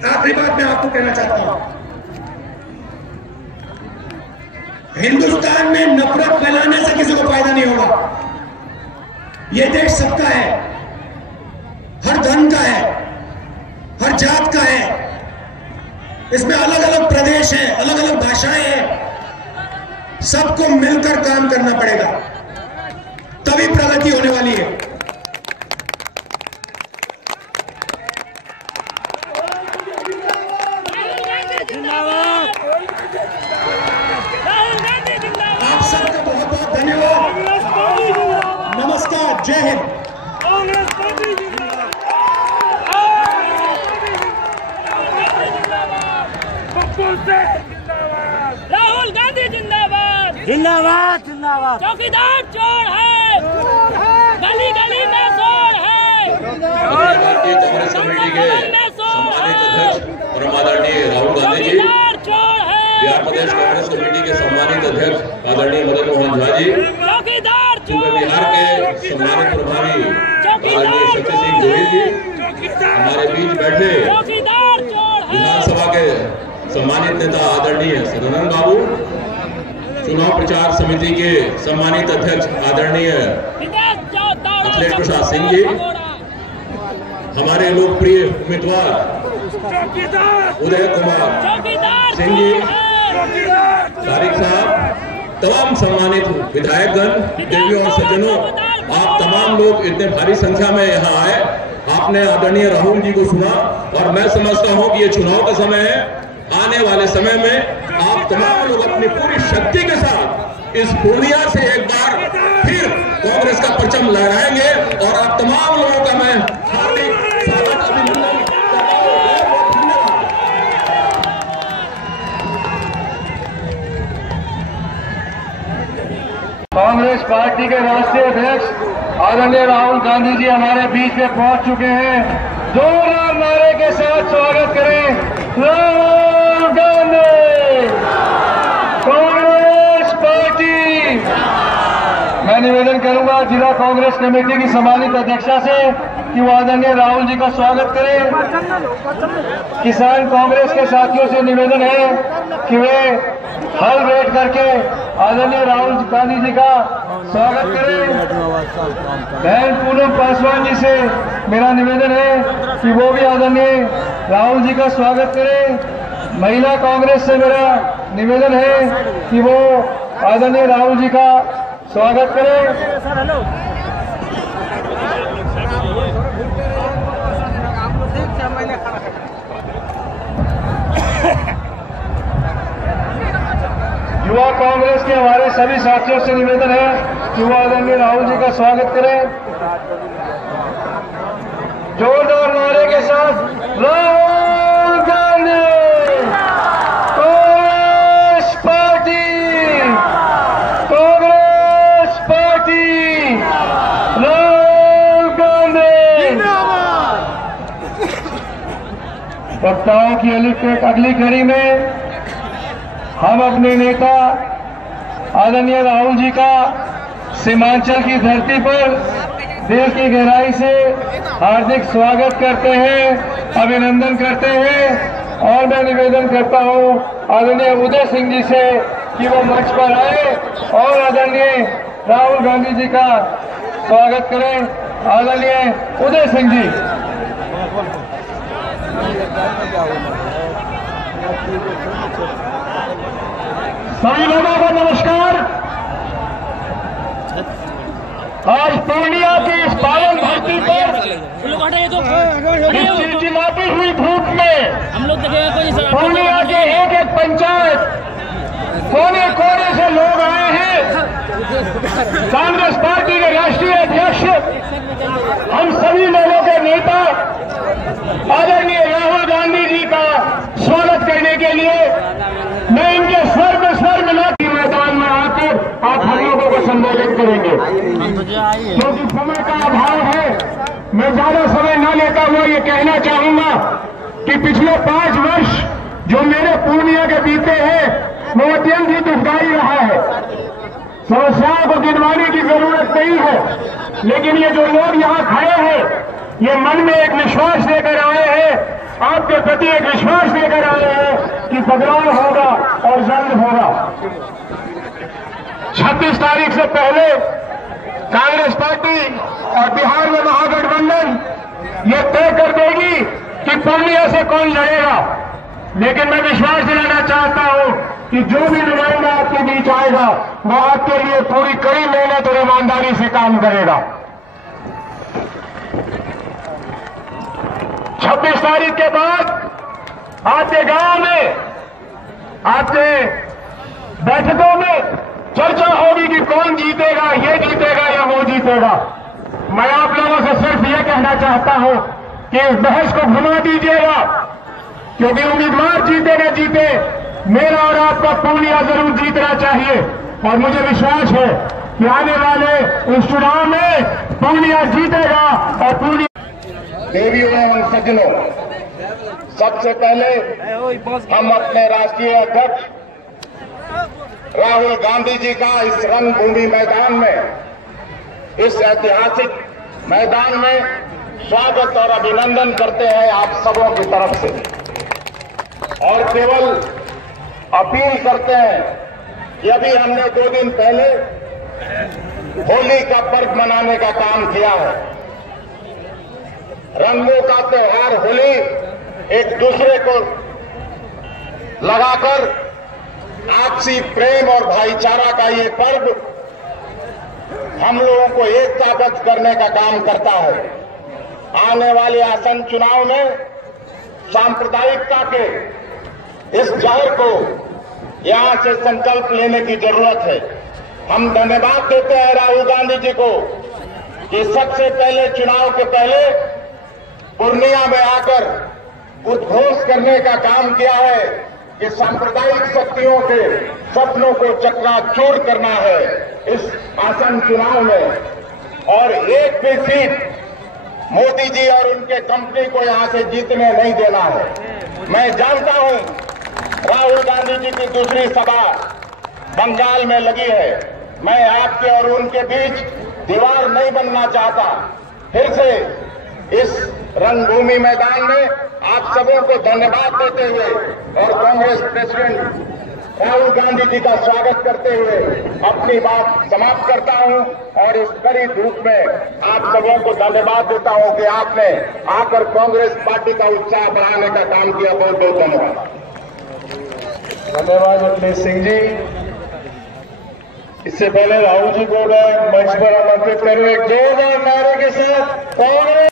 आखिरी बात मैं आपको कहना चाहता हूं, हिंदुस्तान में नफरत फैलाने से किसी को फायदा नहीं होगा। यह देश सबका है, हर धर्म का है, हर जात का है। इसमें अलग अलग प्रदेश हैं, अलग अलग भाषाएं हैं। सबको मिलकर काम करना पड़ेगा, तभी प्रगति होने वाली है। आप सबका बहुत बहुत धन्यवाद। नमस्कार, जय हिंद। राहुल गांधी जिंदाबाद जिंदाबाद जिंदाबाद। चौकीदार चोर है, गली गली में चोर है। भारतीय कांग्रेस कमेटी के सम्मानित अध्यक्ष परम आदरणीय राहुल गांधी जी, चौकीदार चोर है, बिहार प्रदेश कांग्रेस कमेटी के सम्मानित अध्यक्ष आदरणीय मदन मोहन झा जी, चौकीदार चोर बिहार के सम्मानित प्रभारी आदरणीय शक्ति सिंह गोहिल जी, हमारे बीच बैठे चौकीदार चोर है। विधानसभा के सम्मानित नेता आदरणीय सदानंद बाबू, चुनाव प्रचार समिति के सम्मानित अध्यक्ष आदरणीय अखिलेश प्रसाद सिंह जी, हमारे लोकप्रिय उम्मीदवार उदय कुमार सिंह जी, तारिक साहब, तमाम सम्मानित विधायकगण, देवियों और सज्जनों, आप तमाम लोग इतने भारी संख्या में यहाँ आए। आपने आदरणीय राहुल जी को सुना और मैं समझता हूँ कि ये चुनाव का समय है। आने वाले समय में आप तमाम लोग अपनी पूरी शक्ति के साथ इस पूर्णिया से एक बार फिर कांग्रेस का परचम लहराएंगे और आप तमाम लोगों का मैं हार्दिक स्वागत अभिनंदन करता हूं। कांग्रेस पार्टी के राष्ट्रीय अध्यक्ष आदरणीय राहुल गांधी जी हमारे बीच में पहुंच चुके हैं। जोरदार नारे के साथ स्वागत करें। राहुल गांधी कांग्रेस पार्टी। मैं निवेदन करूंगा जिला कांग्रेस कमेटी की सम्मानित अध्यक्षा से कि वो आदरणीय राहुल जी का स्वागत करें। किसान कांग्रेस के साथियों से निवेदन है कि वे हल बैठ करके आदरणीय राहुल गांधी जी का स्वागत करें। बहन पूनम पासवान जी से मेरा निवेदन है कि वो भी आदरणीय राहुल जी का स्वागत करें। महिला कांग्रेस से मेरा निवेदन है कि वो आदरणीय राहुल जी का स्वागत करें। युवा कांग्रेस के हमारे सभी साथियों से निवेदन है कि वो आदरणीय राहुल जी का स्वागत करें। जोरदार नारे के साथ राहुल गांधी कांग्रेस पार्टी, कांग्रेस पार्टी, राहुल गांधी। वक्ताओं की अगली कड़ी में हम अपने नेता आदरणीय राहुल जी का सीमांचल की धरती पर दिल की गहराई से हार्दिक स्वागत करते हैं, अभिनंदन करते हैं। और मैं निवेदन करता हूं आदरणीय उदय सिंह जी से कि वो मंच पर आए और आदरणीय राहुल गांधी जी का स्वागत करें। आदरणीय उदय सिंह जी। सभी लोगों को नमस्कार। आज पूर्णिया की इस पावन धरती पर चिलचिलाती हुई धूप में पूर्णिया के एक एक पंचायत कोने कोने से लोग आए हैं। कांग्रेस पार्टी के राष्ट्रीय अध्यक्ष, हम सभी लोगों के नेता आदरणीय राहुल गांधी जी का स्वागत करने के लिए मैं इनके स्वर में स्वर मिला के मैदान में आकर आप हम लोगों को संबोधित करेंगे। क्योंकि समय का अभाव है, मैं ज्यादा समय न लेता हुआ ये कहना चाहूंगा कि पिछले 5 वर्ष जो मेरे पूर्णिया के बीते हैं वो अत्यंत ही दुखदायी रहा है। समस्याओं को गिनवाने की जरूरत नहीं है, लेकिन ये जो लोग यहाँ खड़े हैं ये मन में एक विश्वास लेकर आए हैं, आपके प्रति एक विश्वास लेकर आए हैं कि बदलाव होगा और जल्द होगा। 26 तारीख से पहले कांग्रेस पार्टी और बिहार में महागठबंधन ये तय कर देगी कि पूर्णिया से कौन लड़ेगा। लेकिन मैं विश्वास दिलाना चाहता हूं कि जो भी नुमाइंदा आपके बीच आएगा वो आपके लिए पूरी कड़ी मेहनत और ईमानदारी से काम करेगा। 26 तारीख के बाद आपके गांव में, आपके बैठकों में चर्चा होगी कि कौन जीतेगा, ये जीतेगा या वो जीतेगा। मैं आप लोगों से सिर्फ ये कहना चाहता हूं कि इस बहस को घुमा दीजिएगा, क्योंकि उम्मीदवार जीते न जीते मेरा और आपका पूर्णिया जरूर जीतना चाहिए। और मुझे विश्वास है कि आने वाले इस चुनाव में पूर्णिया जीतेगा। और पूर्णिया देवियों और सज्जनों, सबसे पहले हम अपने राष्ट्रीय अध्यक्ष राहुल गांधी जी का इस रंगभूमि मैदान में, इस ऐतिहासिक मैदान में स्वागत और अभिनंदन करते हैं आप सबों की तरफ से। और केवल अपील करते हैं कि अभी हमने 2 दिन पहले होली का पर्व मनाने का काम किया है। रंगों का त्योहार होली एक दूसरे को लगाकर आपसी प्रेम और भाईचारा का ये पर्व हम लोगों को एकताबद्ध करने का काम करता है। आने वाले आसन चुनाव में सांप्रदायिकता के इस जहर को यहां से संकल्प लेने की जरूरत है। हम धन्यवाद देते हैं राहुल गांधी जी को कि सबसे पहले चुनाव के पहले पूर्णिया में आकर उद्घोष करने का काम किया है कि सांप्रदायिक शक्तियों के सपनों को चकनाचूर करना है इस आसन चुनाव में। और एक भी सीट मोदी जी और उनके कंपनी को यहां से जीतने नहीं देना है। मैं जानता हूं राहुल गांधी जी की दूसरी सभा बंगाल में लगी है। मैं आपके और उनके बीच दीवार नहीं बनना चाहता। फिर से इस रंगभूमि मैदान में आप सबों को धन्यवाद देते हुए और कांग्रेस प्रेसिडेंट राहुल गांधी जी का स्वागत करते हुए अपनी बात समाप्त करता हूं। और इस कड़ी धूप में आप सबों को धन्यवाद देता हूं कि आपने आकर कांग्रेस पार्टी का उत्साह बढ़ाने का काम किया। बहुत बहुत धन्यवाद। धन्यवाद अखिलेश सिंह जी। इससे पहले राहुल जी को मैं मंच पर आमंत्रित करूं एक जोरदार नारे के साथ। कांग्रेस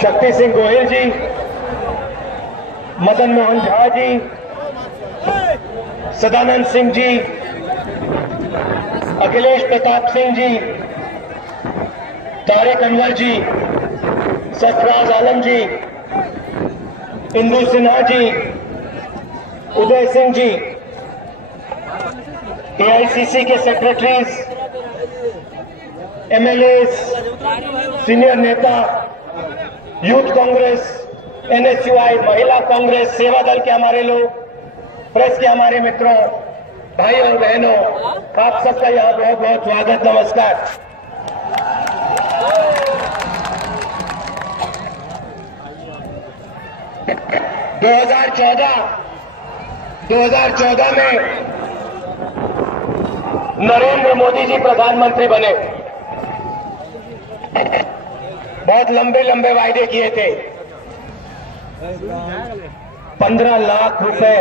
शक्ति सिंह गोहिल जी, मदन मोहन झा जी, सदानंद सिंह जी, अखिलेश प्रताप सिंह जी, तारिक अनवर जी, सरफराज आलम जी, इंदु सिन्हा जी, उदय सिंह जी, एआईसीसी के सेक्रेटरीज, एमएलएस, सीनियर नेता, यूथ कांग्रेस, एनएसयूआई, महिला कांग्रेस, सेवा दल के हमारे लोग, प्रेस के हमारे मित्रों, भाइयों और बहनों, आप सबका यहाँ बहुत बहुत स्वागत, नमस्कार। दो हजार चौदह में नरेंद्र मोदी जी प्रधानमंत्री बने। बहुत लंबे लंबे वायदे किए थे। 15 लाख रुपए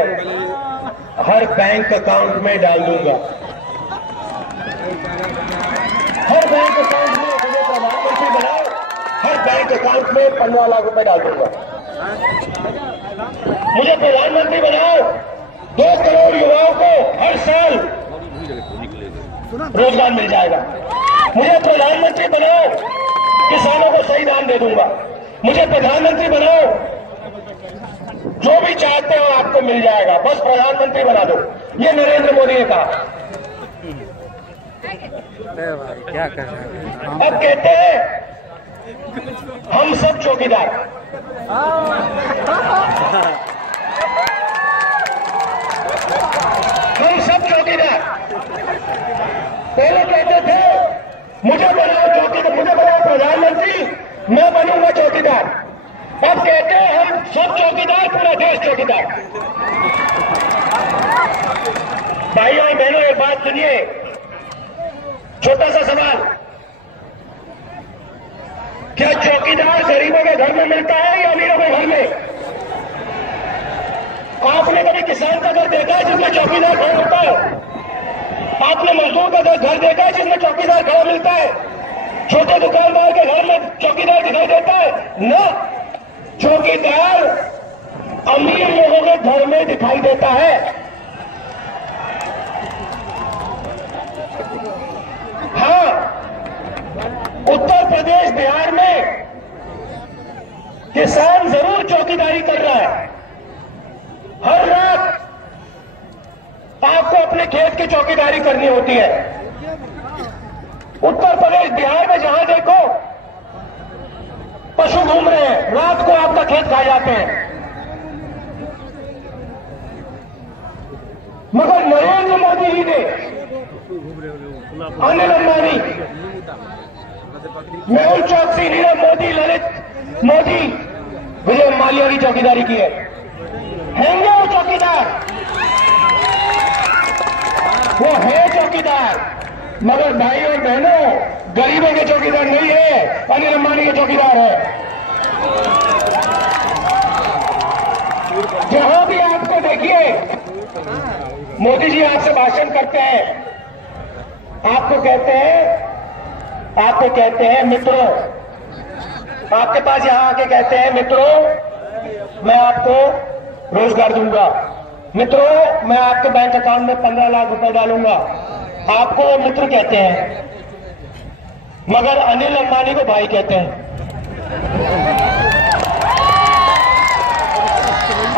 हर बैंक अकाउंट में डाल दूंगा। हर बैंक अकाउंट में मुझे प्रधानमंत्री बनाओ, हर बैंक अकाउंट में 15 लाख रुपए डाल दूंगा। मुझे प्रधानमंत्री बनाओ, 2 करोड़ युवाओं को हर साल रोजगार मिल जाएगा। मुझे प्रधानमंत्री बनाओ, किसानों को सही दाम दे दूंगा। मुझे प्रधानमंत्री बनाओ, जो भी चाहते हो आपको मिल जाएगा, बस प्रधानमंत्री बना दो। ये नरेंद्र मोदी ने कहा। क्या कर रहे हैं? अब कहते हैं हम सब चौकीदार। कहते हैं हम सब चौकीदार, पूरा देश चौकीदार। भाइयों और बहनों, एक बात सुनिए, छोटा सा सवाल, क्या चौकीदार गरीबों के घर में मिलता है या अमीरों के घर में? आपने कभी किसान का घर देखा है जिसमें चौकीदार खड़ा होता है? आपने मजदूर का घर देखा है जिसमें चौकीदार खड़ा मिलता है? छोटे दुकानदार के घर में चौकीदार दिखाई देता है? न, चौकीदार अमीर लोगों के घर में दिखाई देता है। हाँ, उत्तर प्रदेश, बिहार में किसान जरूर चौकीदारी कर रहा है। हर रात आपको अपने खेत की चौकीदारी करनी होती है। उत्तर प्रदेश, बिहार में जहां देखो पशु घूम रहे हैं, रात को आपका खेत खा जाते हैं। मगर नरेंद्र मोदी जी ने, अनिल अंबानी, मेहुल चौकसी, नीरव मोदी, ललित मोदी, विजय माल्या की चौकीदारी की है। हैंगे वो चौकीदार, वो है चौकीदार, मगर भाई और बहनों, गरीबों के चौकीदार नहीं है, अनिल अंबानी के चौकीदार है। जहां भी आपको देखिए, मोदी जी आपसे भाषण करते हैं, आपको कहते हैं मित्रों, आपके पास यहां आके कहते हैं मित्रों मैं आपको रोजगार दूंगा, मित्रों मैं आपके बैंक अकाउंट में 15 लाख रुपए डालूंगा, आपको मित्र कहते हैं, मगर अनिल अंबानी को भाई कहते हैं।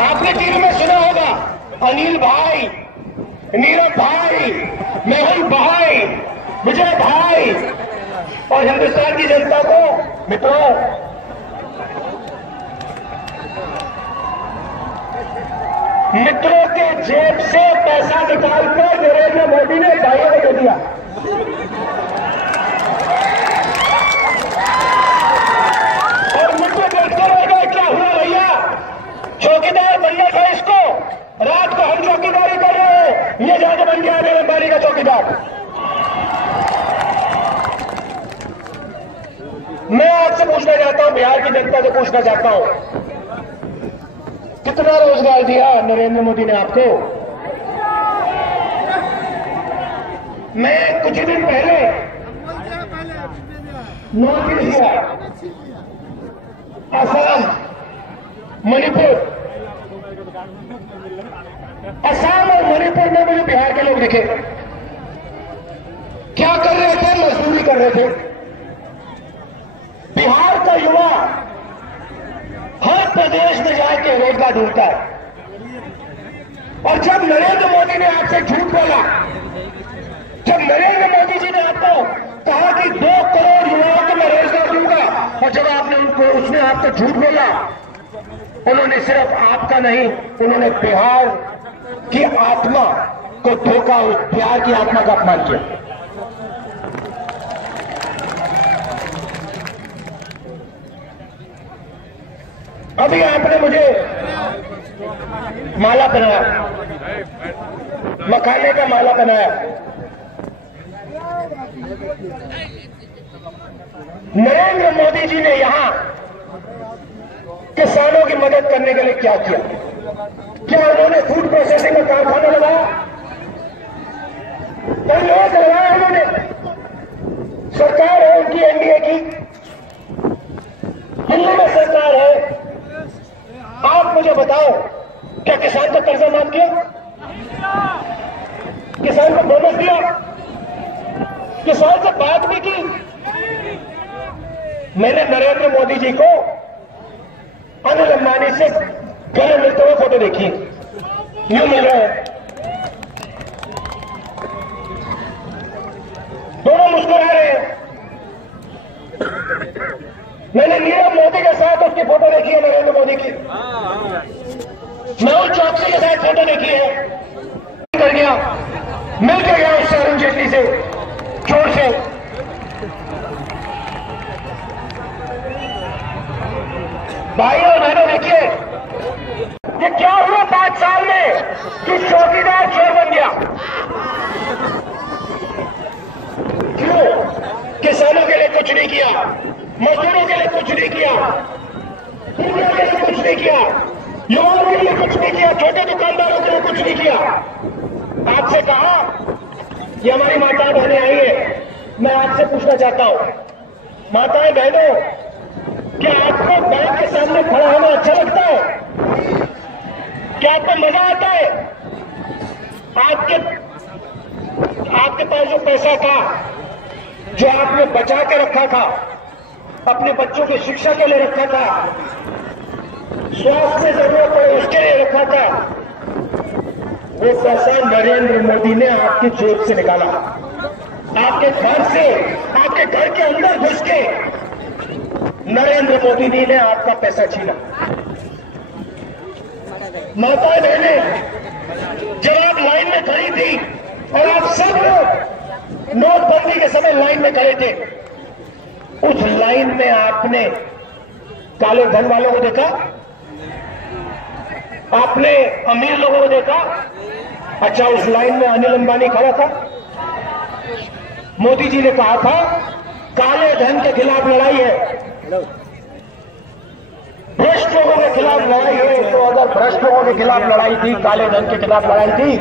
आपने टीवी में सुना होगा, अनिल भाई, नीरव भाई, मेहुल भाई, विजय भाई, और हिंदुस्तान की जनता को मित्रों, मित्रों के जेब से पैसा निकालकर नरेंद्र मोदी ने भाइयों को दे दिया। और मित्र देखते रह गए क्या हुआ भैया, चौकीदार बनना था इसको, रात को हम चौकीदारी कर रहे हैं, ये जाके बन गया अनिल अंबानी का चौकीदार। मैं आपसे पूछना चाहता हूं, बिहार की जनता से पूछना चाहता हूं, कितना रोजगार दिया नरेंद्र मोदी ने आपको? मैं कुछ दिन पहले नॉर्थ ईस्ट गया, असम, मणिपुर, असम और मणिपुर में मुझे बिहार के लोग दिखे। क्या कर रहे थे? मजदूरी कर रहे थे। बिहार का युवा हर प्रदेश में जाके रोजगार ढूंढता है, और जब नरेंद्र मोदी ने आपसे झूठ बोला, जब नरेंद्र मोदी जी ने आपको कहा कि 2 करोड़ युवाओं को मैं रोजगार दूंगा, और जब उसने आपको झूठ बोला, उन्होंने सिर्फ आपका नहीं, उन्होंने बिहार की आत्मा को धोखा, बिहार की आत्मा का अपमान किया। अभी आपने मुझे माला पहनाया, मखाने का माला पहनाया। नरेंद्र मोदी जी ने यहां किसानों की मदद करने के लिए क्या किया? क्या उन्होंने फूड प्रोसेसिंग का कारखाना लगाया? कोई लोग लगाया उन्होंने? सरकार है उनकी, एनडीए की, दिल्ली में सरकार है। आप मुझे बताओ, क्या किसान को कर्जा माफ किया? किसान को बोनस दिया? किसान से बात भी की? मैंने नरेंद्र मोदी जी को अनिल अंबानी से गले मिलते हुए फोटो देखी, यूं मिल रहे हैं, दोनों मुस्कुरा रहे हैं। मैंने नीरव मोदी के साथ उसकी फोटो देखी है, नरेंद्र मोदी की, मेहुल चौकसी के साथ फोटो देखी है, कर गया, मिल के गया उससे, अरुण जेटली से, चोर से। भाइयों और बहनों, देखिए ये क्या हुआ 5 साल में कि चौकीदार चोर बन गया। क्यों? किसानों के लिए कुछ नहीं किया, मजदूरों के लिए कुछ नहीं किया, दुनिया के लिए कुछ नहीं किया, युवाओं के लिए कुछ नहीं किया, छोटे दुकानदारों के लिए कुछ नहीं किया। आपसे कहा, ये हमारी माताएं बहनें आई है, मैं आपसे पूछना चाहता हूं, माताएं बहनों, क्या आपको बैंक के सामने खड़ा होना अच्छा लगता है? क्या आपको मजा आता है? आपके पास जो पैसा था, जो आपने बचा के रखा था, अपने बच्चों की शिक्षा के लिए रखा था, स्वास्थ्य से जरूरत पड़े उसके लिए रखा था, वो पैसा नरेंद्र मोदी ने आपकी जेब से निकाला, आपके घर से, आपके घर के अंदर घुस के नरेंद्र मोदी जी ने आपका पैसा छीना। माताएं बहनें, जब आप लाइन में खड़ी थी और आप सब लोग नोटबंदी के समय लाइन में खड़े थे, उस लाइन में आपने काले धन वालों को देखा, आपने अमीर लोगों को देखा। अच्छा, उस लाइन में अनिल अंबानी खड़ा था। मोदी जी ने कहा था काले धन के खिलाफ लड़ाई है, भ्रष्ट लोगों के खिलाफ लड़ाई है। तो अगर भ्रष्ट लोगों के खिलाफ लड़ाई थी, काले धन के खिलाफ लड़ाई थी,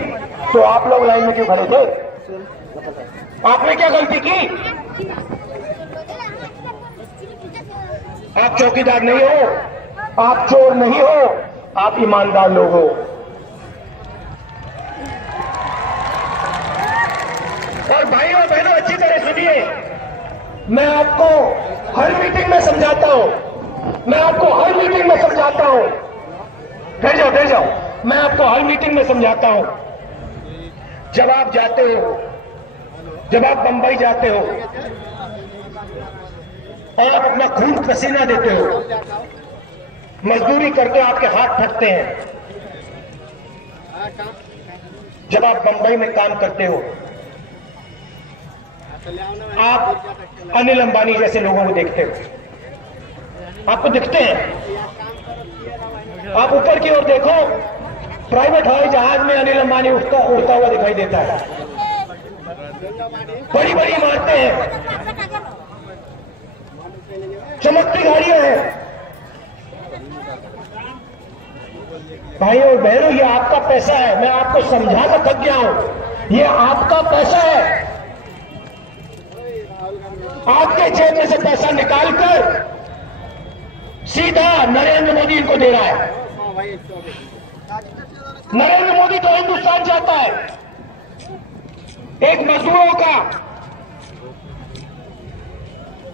तो आप लोग लाइन में क्यों खड़े थे? आपने क्या गलती की? आप चौकीदार नहीं हो, आप चोर नहीं हो, आप ईमानदार लोग हो। और भाइयों और बहनों, अच्छी तरह सुनिए, मैं आपको हर मीटिंग में समझाता हूं, मैं आपको हर मीटिंग में समझाता हूं। बैठ जाओ, मैं आपको हर मीटिंग में समझाता हूं। जब आप जाते हो, जब आप बंबई जाते हो और आप अपना खून पसीना देते हो, मजदूरी करके आपके हाथ थकते हैं, जब आप बंबई में काम करते हो, आप अनिल अंबानी जैसे लोगों को देखते हो, आपको दिखते हैं। आप ऊपर की ओर देखो, प्राइवेट हवाई जहाज में अनिल अंबानी उड़ता हुआ दिखाई देता है, बड़ी बड़ी इमारतें हैं, चमकती गाड़ियां हैं। भाइयों और बहनों, ये आपका पैसा है, मैं आपको समझा कर थक गया हूं, ये आपका पैसा है। आपके जेब में से पैसा निकालकर सीधा नरेंद्र मोदी इनको दे रहा है। नरेंद्र मोदी तो हिंदुस्तान चाहता है, एक मजदूरों का,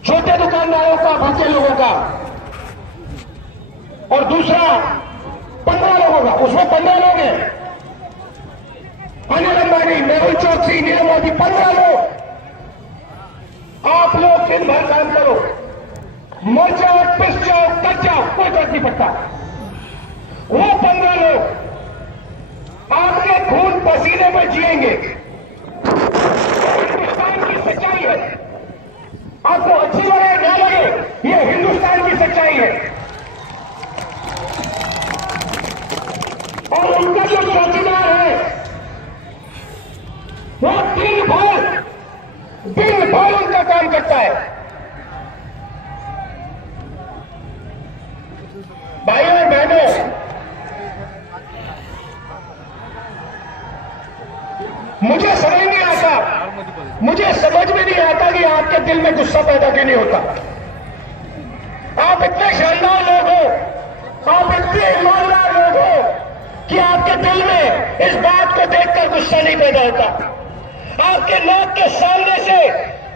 छोटे दुकानदारों का, भूखे लोगों का, और दूसरा 15 लोगों का, उसमें 15 लोग हैं, अनिल अंबानी, मेहुल चोकसी, नीरव मोदी, 15 लोग। आप लोग दिन भर काम करो, मर जाओ, पिस जाओ, कट जाओ, कोई फर्क नहीं पड़ता। वो 15 लोग आपके खून पसीने में जिएंगे। हिंदुस्तान की सच्चाई है, आपको अच्छी लगे ना लगे, ये हिंदुस्तान की सच्चाई है। और उनका जो चौकीदार है, वो दिन भर उनका काम करता है। भाइयों और बहनों, मुझे समझ नहीं आता, मुझे समझ में नहीं आता कि आपके दिल में गुस्सा पैदा क्यों नहीं होता। आप इतने शानदार लोग हो, आप इतने ईमानदार लोग हो कि आपके दिल में इस बात को देखकर गुस्सा नहीं पैदा होता। आपके नाक के सामने से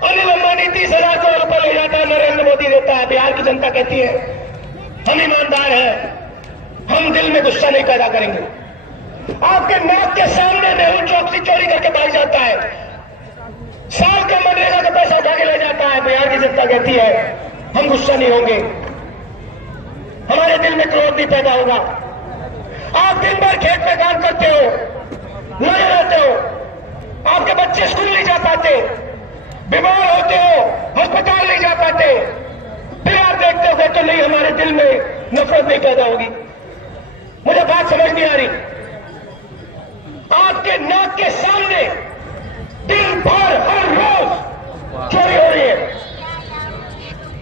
अनिल अंबानी 30,000 करोड़ रुपए ले जाता है, नरेंद्र मोदी देता है। बिहार की जनता कहती है हम ईमानदार हैं, हम दिल में गुस्सा नहीं पैदा करेंगे। आपके नाक के सामने मेहुल चोकसी चोरी करके भाग जाता है, साल के मनरेगा का पैसा उठा के ले जाता है। बिहार की जनता कहती है हम गुस्सा नहीं होंगे, हमारे दिल में क्रोध नहीं पैदा होगा। आप दिन भर खेत में काम करते हो, लगे रहते हो, आपके बच्चे स्कूल नहीं जा पाते, बीमार होते हो, अस्पताल नहीं जा पाते, फिर आप देखते हो कहते नहीं हमारे दिल में नफरत नहीं पैदा होगी। मुझे बात समझ नहीं आ रही। आपके नाक के सामने दिन भर हर रोज चोरी हो रही है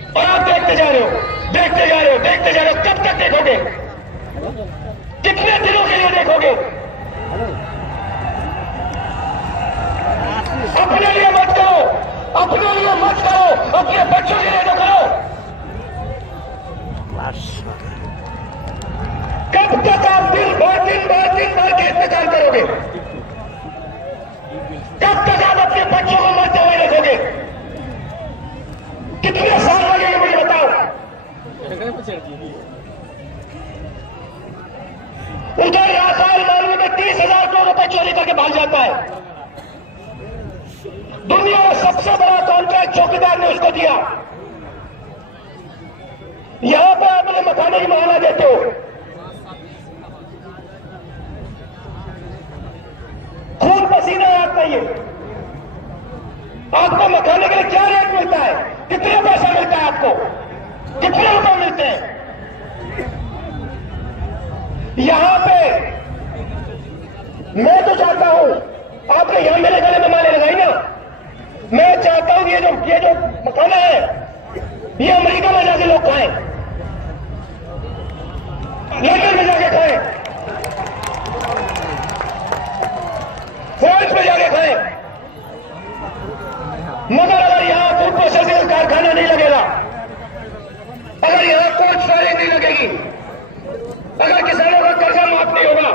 और आप देखते जा रहे हो, देखते जा रहे हो, देखते जा रहे हो। कब तक देखोगे? कितने दिनों के लिए देखोगे? अपने लिए मत करो, अपने लिए मत करो, अपने बच्चों के लिए तो करो। कब तक आप दिन भर केस में काम करोगे? कब तक आप अपने बच्चों को मरते हुए रखोगे? कितने साल लगेंगे मुझे बताओ? उधर रासायन मालूम में 30,000 करोड़ रुपए चोरी करके भाग जाता है। दुनिया का सबसे बड़ा कॉन्ट्रैक्ट चौकीदार ने उसको दिया। यहां पे आप उन्हें मकाने की बहाना देते हो। खून पसीना आता है। आपको मकाने के लिए क्या रेट मिलता है? कितना पैसा मिलता है आपको? कितने रुपए मिलते हैं? यहां पे मैं तो चाहता हूं, आपने यहां मेरे गले में माले लगाई ना। मैं चाहता हूं ये जो मकाना है ये अमेरिका में जाके लोग खाएं, लंदन में जाके खाएं, फ्रांस में जाके खाएं। मगर अगर यहां फूड प्रोसेसिंग कारखाना नहीं लगेगा, अगर यहां कोल्ड स्टोरेज नहीं लगेगी, अगर किसानों का कर्जा माफ नहीं होगा,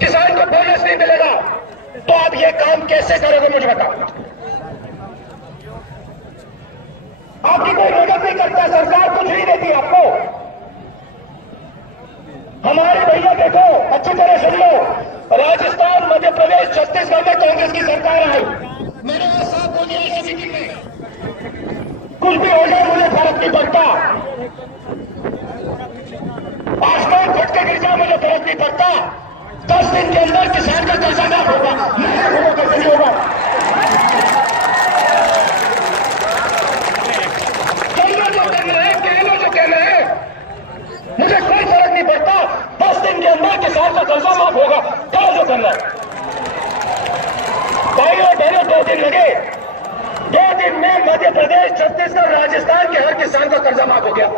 किसान को बोनस नहीं मिलेगा, तो आप ये काम कैसे करोगे मुझे बताओ? आपकी कोई मदद नहीं करता, सरकार कुछ नहीं देती आपको। हमारे भैया देखो, अच्छी तरह सुन लो, राजस्थान, मध्य प्रदेश, छत्तीसगढ़ में कांग्रेस की सरकार आई। मेरे साथ बोलिए इस मीटिंग में, कुछ भी हो जाए मुझे फर्क नहीं पड़ता। आसमान फट के गिर जाए मुझे फर्क नहीं पड़ता। 10 दिन के अंदर किसान का कर्जा माफ होगा, नहीं कैसे नहीं होगा? मुझे कोई फर्क नहीं पड़ता। 10 दिन के अंदर किसान का कर्जा माफ होगा, करो जो करना है। भाई और बहनों, 2 दिन लगे, 2 दिन में मध्य प्रदेश, छत्तीसगढ़, राजस्थान के हर किसान का कर्जा माफ हो गया।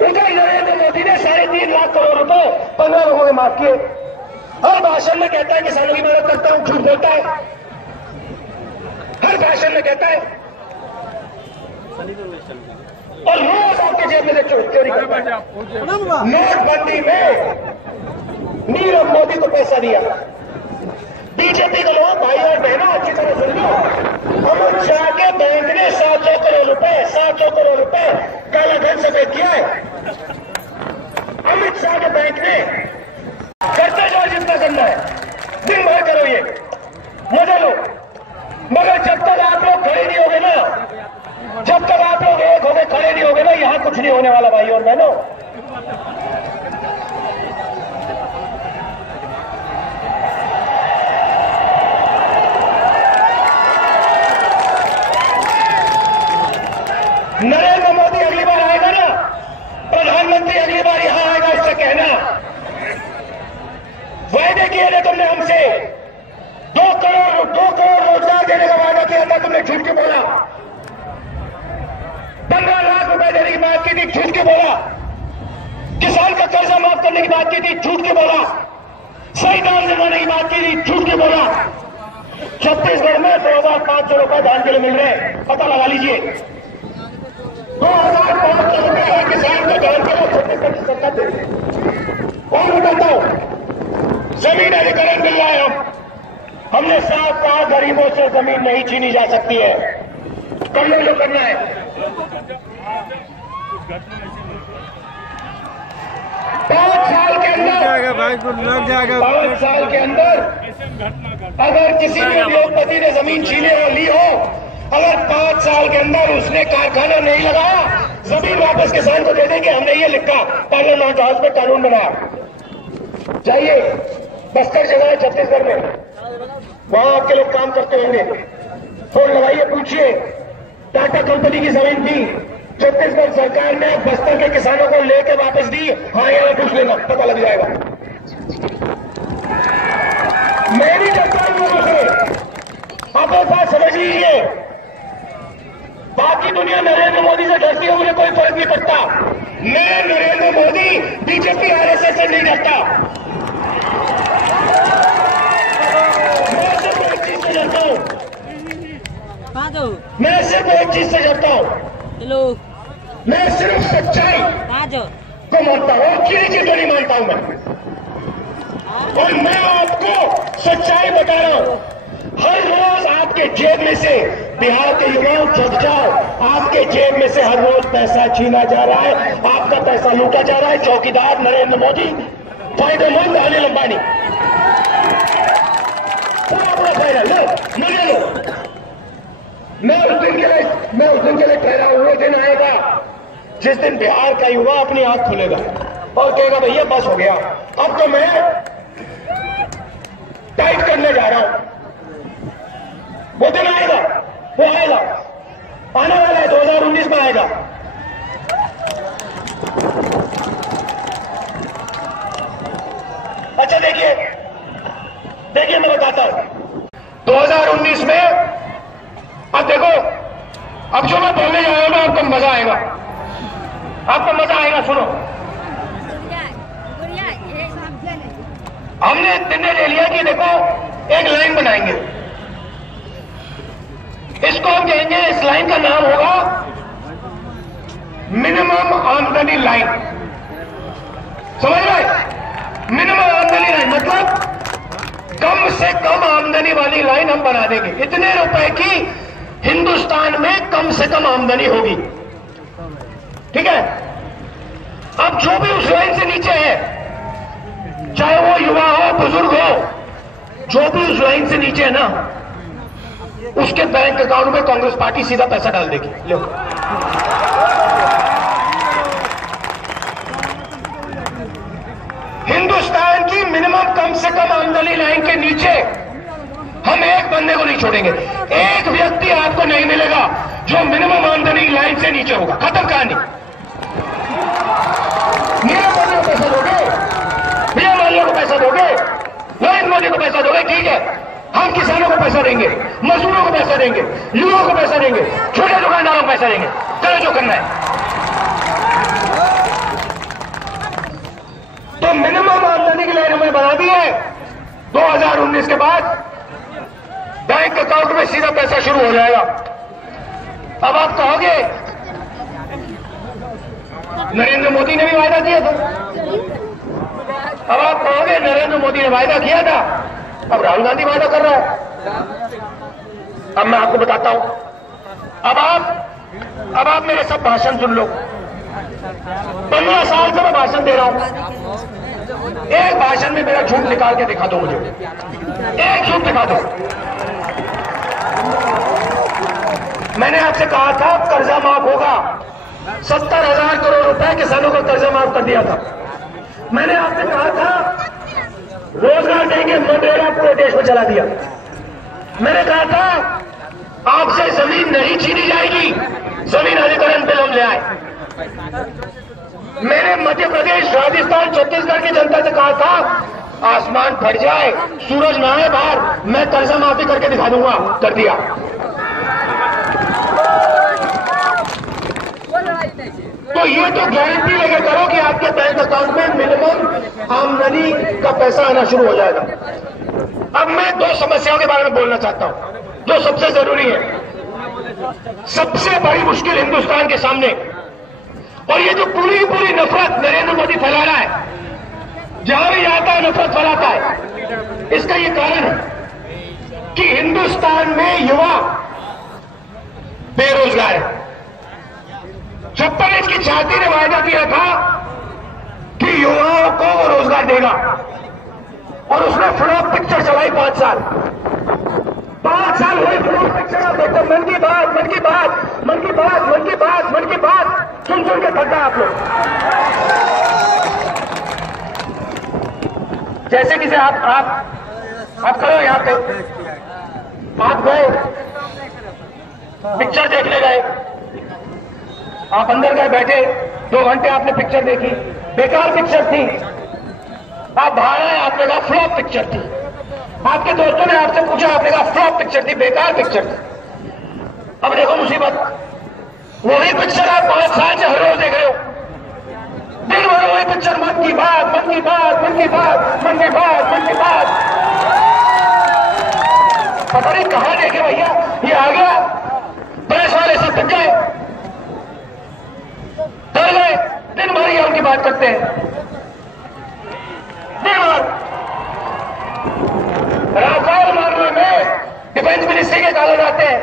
उधर नरेंद्र मोदी ने 3.5 लाख करोड़ रुपए 15 लोगों ने माफ किए। हर भाषण में कहता है किसानों की मदद करता हूं, झूठ बोलता है। हर भाषण में कहता है और रोज आपके जेब में से चोरी करता है। नोटबंदी में नीरव मोदी को पैसा दिया। बीजेपी के लोग, भाई और बहनों, अच्छी तरह सुन लो, अमित शाह के बैंक ने 700 करोड़ रुपए काला धन सफेद किया है। अमित शाह के बैंक ने। करते जाओ जितना करना है, दिन भर करो, ये मजा लो। मगर जब तक आप लोग खड़े नहीं होगे ना, जब तक आप लोग एक होकर खड़े नहीं होगे ना, यहां कुछ नहीं होने वाला भाई और बहनों। नरेंद्र मोदी अगली बार आएगा ना, प्रधानमंत्री अगली बार यहां आएगा, इससे कहना वायदे किए थे तुमने हमसे। 2 करोड़ रोजगार देने का वादा किया था, तुमने झूठ के बोला। 15 लाख रुपए देने की बात की थी, झूठ के बोला। किसान का कर्जा माफ करने की बात की थी, झूठ के बोला। सही दाम दिलवाने की बात की थी, झूठ के बोला। छत्तीसगढ़ में 2,500 रुपए धान के लिए मिल रहे हैं, पता लगा लीजिए। 2,500 रुपए किसान को धान के लिए छत्तीसगढ़ की सरकार दे रही है। और बताता हूं, जमीन अधिग्रहण मिल रहा है। हमने साफ कहा, गरीबों से जमीन नहीं छीनी जा सकती है। कर लो जो करना है। 5 साल के अंदर, 5 साल के अंदर अगर किसी भी उद्योगपति ने जमीन छीने और ली हो, अगर 5 साल के अंदर उसने कारखाना नहीं लगाया, जमीन वापस किसान को दे देंगे। हमने ये लिखा पार्लियामेंट हाउस में, कानून बनाया। जाइए, बस्तर जगह है छत्तीसगढ़ में, वहां आपके लोग काम करते होंगे। फोन लगाइए, पूछिए। टाटा कंपनी की जमीन थी, छत्तीसगढ़ सरकार ने बस्तर के किसानों को लेके वापस दी। हाँ, यहाँ पूछ लेना, पता लग जाएगा। मैं भी डरता हूं लोगों से, आप एक बात समझ लीजिए, बाकी दुनिया नरेंद्र मोदी से डरती है, उन्हें कोई फर्क नहीं पड़ता। मैं नरेंद्र मोदी बीजेपी आरएसएस से नहीं डरता। मैं सिर्फ एक चीज से डरता हूं, मैं सिर्फ एक चीज से डरता हूं, मैं सिर्फ सच्चाई को मानता हूं, किसी चीज को नहीं मानता हूं मैं। और मैं आपको सच्चाई बता रहा हूं, हर रोज आपके जेब में से, बिहार के युवाओं जग जाओ, आपके जेब में से हर रोज पैसा छीना जा रहा है, आपका पैसा लूटा जा रहा है। चौकीदार नरेंद्र मोदी, फायदेमंद अनिल अंबानी, पूरा फायदा लो, मजे लो। मैं उस दिन के लिए ठहरा हुए दिन आएगा जिस दिन बिहार का युवा अपनी आंख खोलेगा और कहेगा भैया बस हो गया, अब तो मैं टाइट करने जा रहा हूं। वो दिन आएगा, वो आएगा, आने वाला है, 2019 में आएगा। अच्छा देखिए मैं बताता हूं 2019 में। अब देखो, अब जो मैं बोलने जा रहा हूं ना, आपको मजा आएगा, आपको मजा आएगा। सुनो, हमने निर्णय ले लिया कि देखो एक लाइन बनाएंगे, इसको हम कहेंगे, इस लाइन का नाम होगा मिनिमम आमदनी लाइन। समझ रहे? मिनिमम आमदनी लाइन मतलब कम से कम आमदनी वाली लाइन हम बना देंगे। इतने रुपए की हिंदुस्तान में कम से कम आमदनी होगी, ठीक है? अब जो भी उस लाइन से नीचे है, चाहे वो युवा हो, बुजुर्ग हो, जो भी उस लाइन से नीचे है ना, उसके बैंक अकाउंट में कांग्रेस पार्टी सीधा पैसा डाल देगी। लो, हिंदुस्तान की मिनिमम कम से कम आमदनी लाइन के नीचे हम एक बंदे को नहीं छोड़ेंगे। एक व्यक्ति आपको नहीं मिलेगा जो मिनिमम आमदनी लाइन से नीचे होगा। खत्म कहानी। नीरव मोदी को पैसा दोगे, भैया मालिया को पैसा दोगे, नरेंद्र मोदी को पैसा दोगे, ठीक है। हम किसानों को पैसा देंगे, मजदूरों को पैसा देंगे, युवाओं को पैसा देंगे, छोटे दुकानदारों को पैसा देंगे। करो जो करना है। तो मिनिमम आमदनी की लाइन हमने बना दी है। 2019 के बाद बैंक अकाउंट में सीधा पैसा शुरू हो जाएगा। अब आप कहोगे नरेंद्र मोदी ने भी वायदा किया था, अब आप कहोगे नरेंद्र मोदी ने वायदा किया था, अब राहुल गांधी वायदा कर रहा है। अब मैं आपको बताता हूं, अब आप मेरे सब भाषण सुन लो। 15 साल से मैं भाषण दे रहा हूं, एक भाषण में मेरा झूठ निकाल के दिखा दो मुझे, एक झूठ दिखा दो। मैंने आपसे कहा था कर्जा माफ होगा, 70,000 करोड़ रुपए किसानों का कर्जा माफ कर दिया था। मैंने आपसे कहा था रोजगार देंगे, मनरेगा पूरे देश में चला दिया। मैंने कहा था आपसे जमीन नहीं छीनी जाएगी, जमीन अधिग्रहण बिल हम ले आए। मैंने मध्य प्रदेश, राजस्थान, छत्तीसगढ़ की जनता से कहा था आसमान फट जाए, सूरज ना आए बाहर, मैं कर्जा माफी करके दिखा दूंगा, कर दिया। तो ये तो गारंटी लेके करो कि आपके बैंक अकाउंट में मिनिमम आमदनी का पैसा आना शुरू हो जाएगा। अब मैं 2 समस्याओं के बारे में बोलना चाहता हूं जो सबसे जरूरी है। सबसे बड़ी मुश्किल हिंदुस्तान के सामने, और ये जो पूरी नफरत नरेंद्र मोदी फैला रहा है, जहां भी जाता है नफरत फैलाता है, इसका ये कारण है कि हिंदुस्तान में युवा बेरोजगार है। 56 इंच की छाती ने वायदा किया था कि युवाओं को वो रोजगार देगा, और उसने फ्लॉप पिक्चर चलाई 5 साल। 5 साल हुई फ्लॉप पिक्चर। अब देखो, मन की बात, मन की बात, मन की बात, मन की बात, मन की बात सुन के थक गए आप लोग। जैसे कि आप करो यहां पे, आप गए पिक्चर देखने गए, आप अंदर गए बैठे, 2 घंटे आपने पिक्चर देखी, बेकार पिक्चर थी। आप बाहर आए, आपने कहा फ्लॉप पिक्चर थी। आपके दोस्तों ने आपसे पूछा, आपने कहा फ्लॉप पिक्चर थी, बेकार पिक्चर थी। अब देखो मुसीबत, वही पिक्चर आप 5 साल से हर रोज देख रहे हो, दिन भर वही पिक्चर, मन की बात, मन की बात, मन की बात, मन की बात, मन की बात। पता नहीं कहां देखे भैया, ये आ गया, प्रेस वाले सब थक गए, डर गए, दिन भर ही उनकी बात करते हैं, दिन भर। राफेल मामले में डिफेंस मिनिस्ट्री के कागज आते हैं,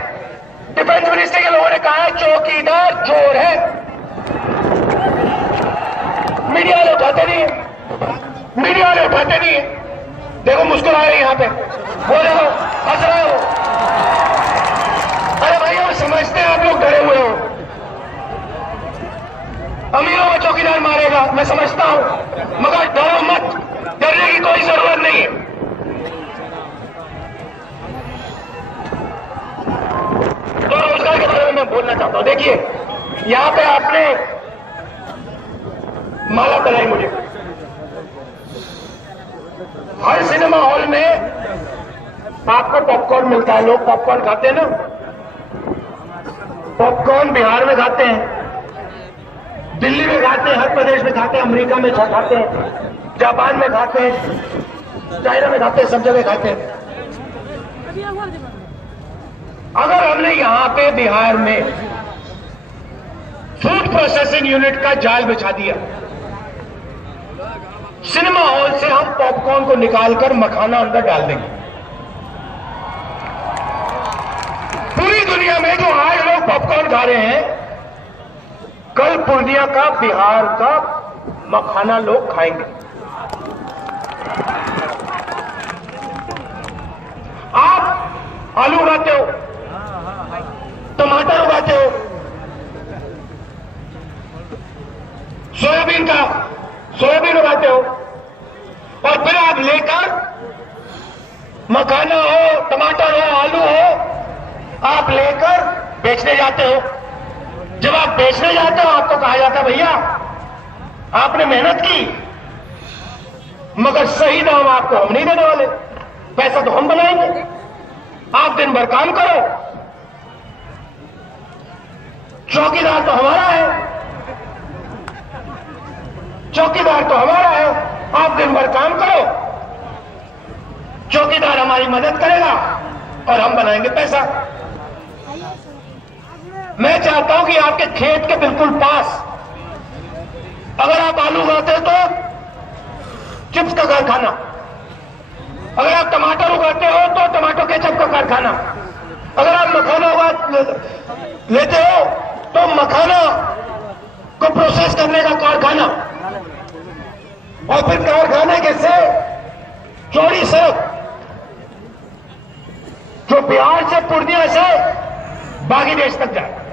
डिफेंस मिनिस्ट्री के लोगों ने कहा है चौकीदार चोर है, मीडिया वाले उठाते नहीं है, मीडिया वाले उठाते नहीं है। देखो मुस्कुरा रहे हैं यहाँ पे, वो देखो हंस रहे हो। अरे भाई हम समझते हैं आप लोग डरे हुए हो, अमीरों में चौकीदार मारेगा, मैं समझता हूं, मगर डरो मत, डरने की कोई जरूरत नहीं है। तो रोजगार के बारे में मैं बोलना चाहता हूं। देखिए यहां पे आपने माला बनाई मुझे, हर सिनेमा हॉल में आपको पॉपकॉर्न मिलता है, लोग पॉपकॉर्न खाते हैं ना, पॉपकॉर्न बिहार में खाते हैं, दिल्ली में खाते हैं, हर प्रदेश में खाते हैं, अमेरिका में खाते हैं, जापान में खाते हैं, चाइना में खाते हैं, सब जगह खाते हैं। अगर हमने यहां पे बिहार में फूड प्रोसेसिंग यूनिट का जाल बिछा दिया, सिनेमा हॉल से हम पॉपकॉर्न को निकालकर मखाना अंदर डाल देंगे, पूरी दुनिया में जो आज लोग पॉपकॉर्न खा रहे हैं, कल पूर्णिया का, बिहार का मखाना लोग खाएंगे। आप आलू उगाते हो, टमाटर उगाते हो, सोयाबीन उगाते हो, और फिर आप लेकर मखाना हो, टमाटर हो, आलू हो, आप लेकर बेचने जाते हो। जब आप बेचने जाते हो आपको कहा जाता है भैया आपने मेहनत की, मगर सही दाम आपको हम नहीं देने वाले, पैसा तो हम बनाएंगे, आप दिन भर काम करो, चौकीदार तो हमारा है, चौकीदार तो हमारा है, आप दिन भर काम करो, चौकीदार हमारी मदद करेगा और हम बनाएंगे पैसा। मैं चाहता हूं कि आपके खेत के बिल्कुल पास अगर आप आलू उगाते हो तो चिप्स का कारखाना, अगर आप टमाटर उगाते हो तो टमाटो केचप का कारखाना, अगर आप मखाना लेते हो तो मखाना को प्रोसेस करने का कारखाना, और फिर कारखाने के से चौड़ी सड़क जो बिहार से पूर्णिया से बागी देश तक जाए।